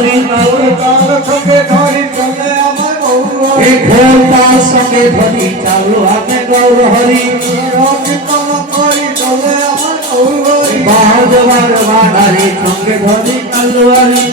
হরি তার সঙ্গে ধরি চলে আমার গৌর এ ঘোর তার সঙ্গে ধরি চালু আমি গৌর হরি কীর্তন করি চলে আমার গৌর বাজবার বাধারি সঙ্গে ধরি চালু হরি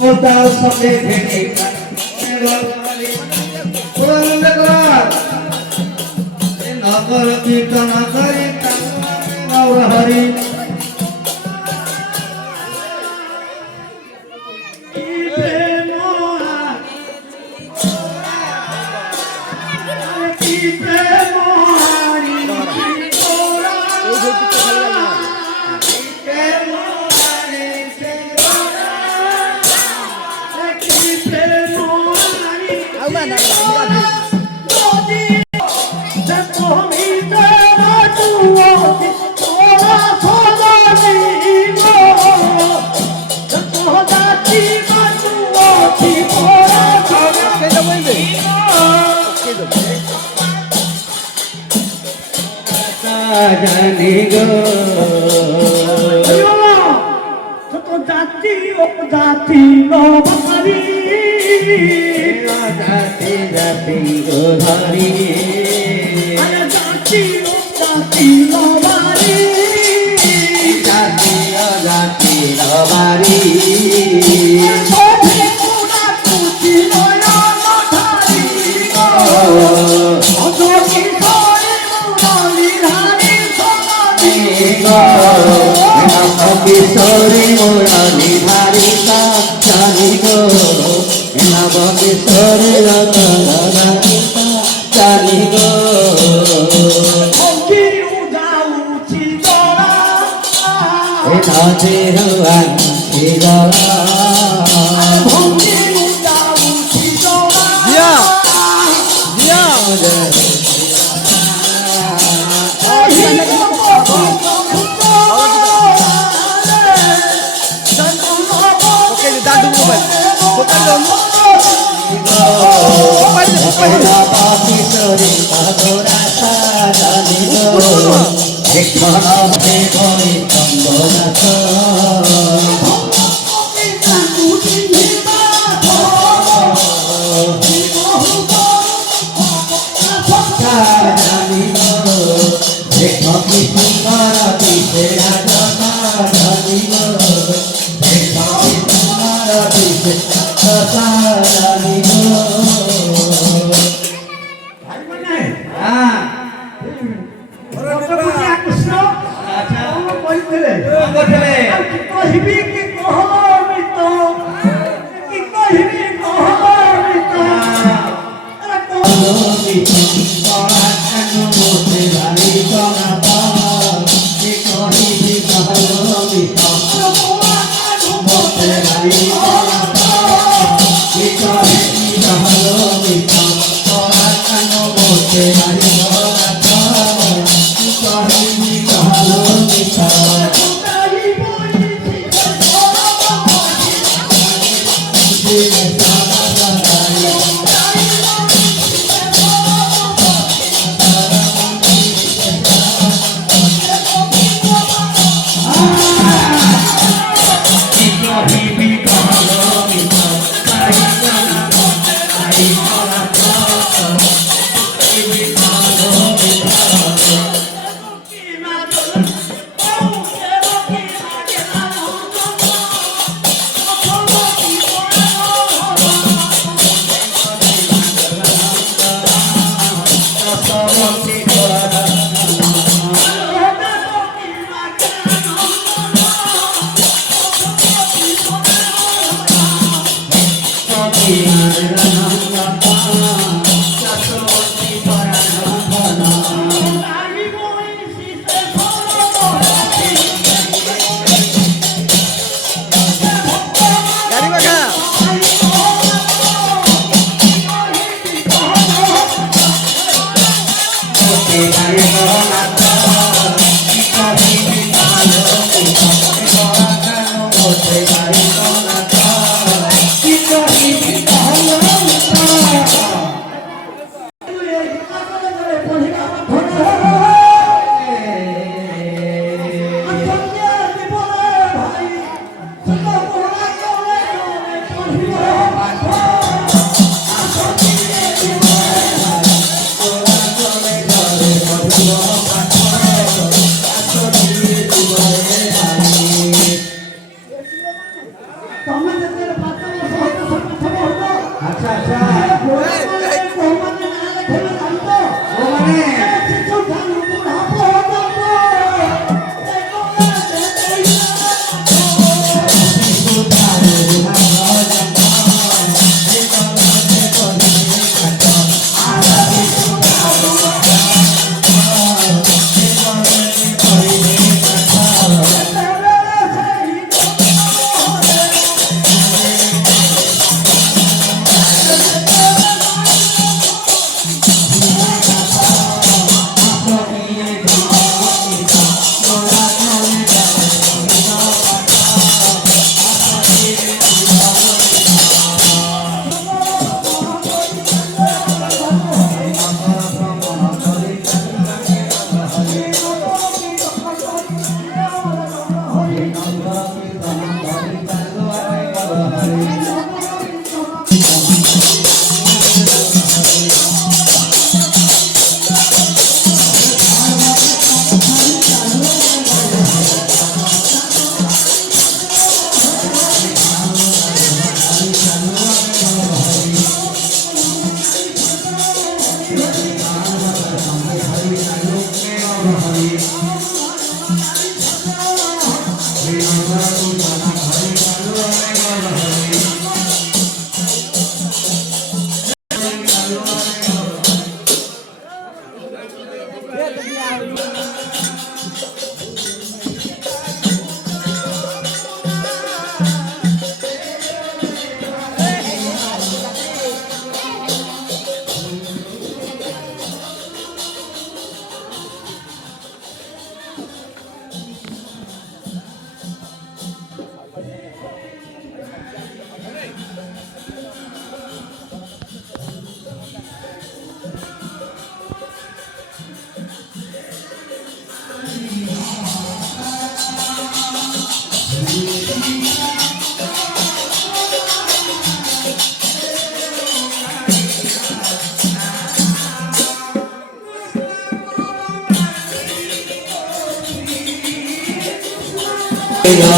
ও তার সঙ্গে ভেঙে নগর কীর্তন করি গৌর হরি জানি গো জাতি ও জাতি নবারি জাতি জাতি গো ধরি জাতি ও জাতি নবারি জাতি ও জাতি নবারি কিশোরী মুরালি ধারিতা জানি গো নব কিশোরী রতনা জানি গো নদীর কিশোরী মধুরা জানি গো ঘরে ঘরে চন্দনাথ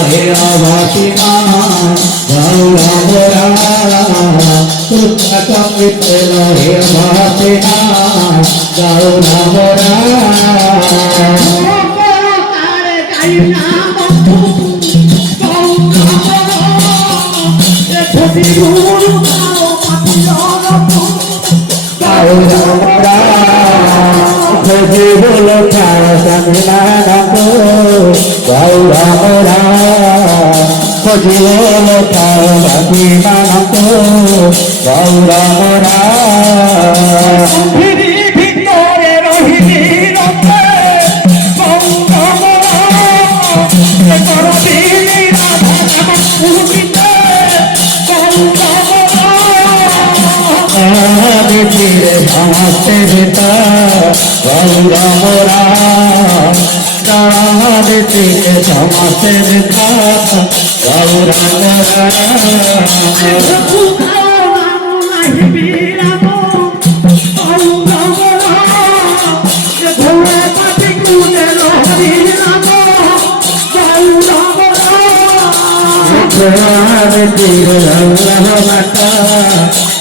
हे आवासिना गौरवरा कृष्णकमित्र हे आवासिना गौरवरा गौरवरा खोजी बोलो समना नमो गौरवरा खोजी बोलो समना नमो गौरवरा ভিতরে রহিনী রক্তে গৌরবরা করবিনী রাধা নাম পুরিতে গৌরবরা नमस्ते पिता गौरवरा नमस्ते पिता गौरवरा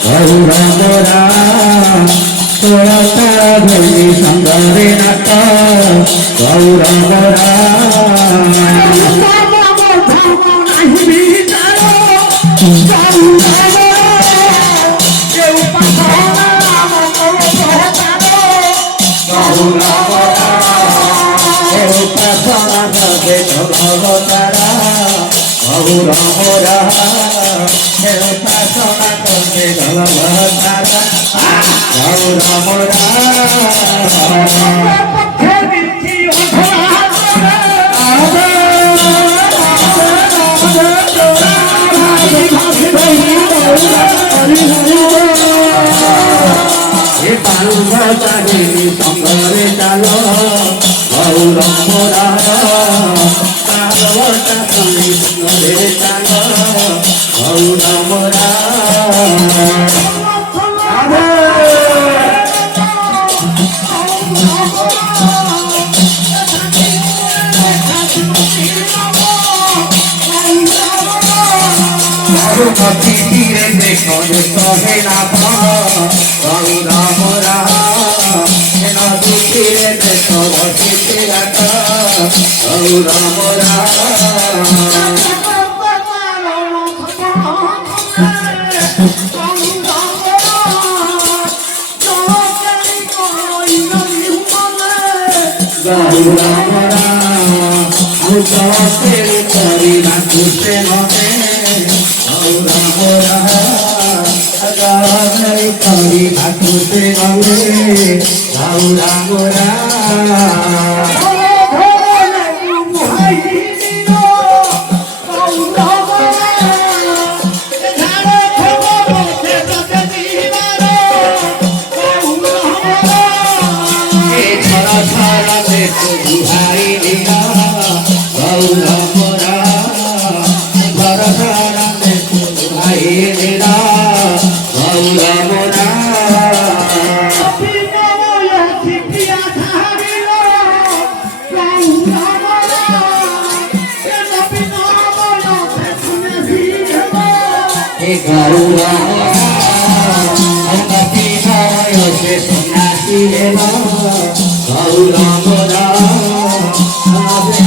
गौरवरा तोरा तारा भैली संगरे नाता गौरवरा संगरे चालो गौरवरा पार्वता संगरे चालो गौरवरा तीरे देखो देखो हे ना गौरवरा तीरे देखो तेरा गौरवरा गौरवरा तेरे करी ना खुशे होते गौरवरा अगर करी ना खुशे होते गौरवरा गौरवरा হবে